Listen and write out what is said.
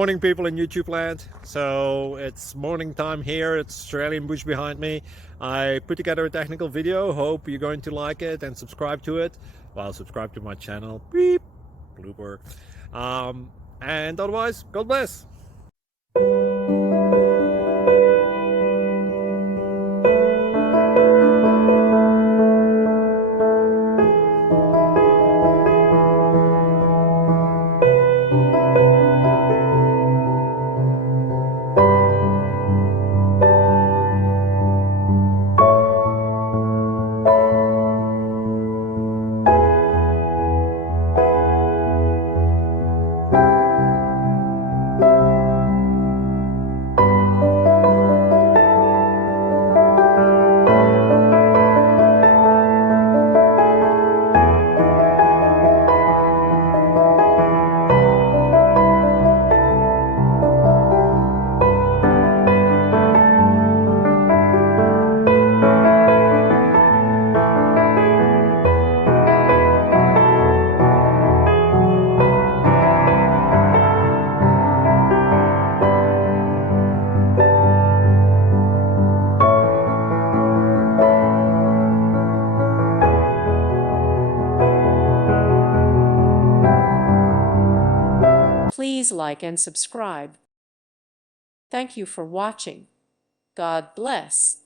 Morning, people in YouTube land. So it's morning time here. It's Australian bush behind me. I put together a technical video. Hope you're going to like it and subscribe to it. Well, subscribe to my channel. Beep. Blooper. And otherwise, God bless. Please like and subscribe. Thank you for watching. God bless.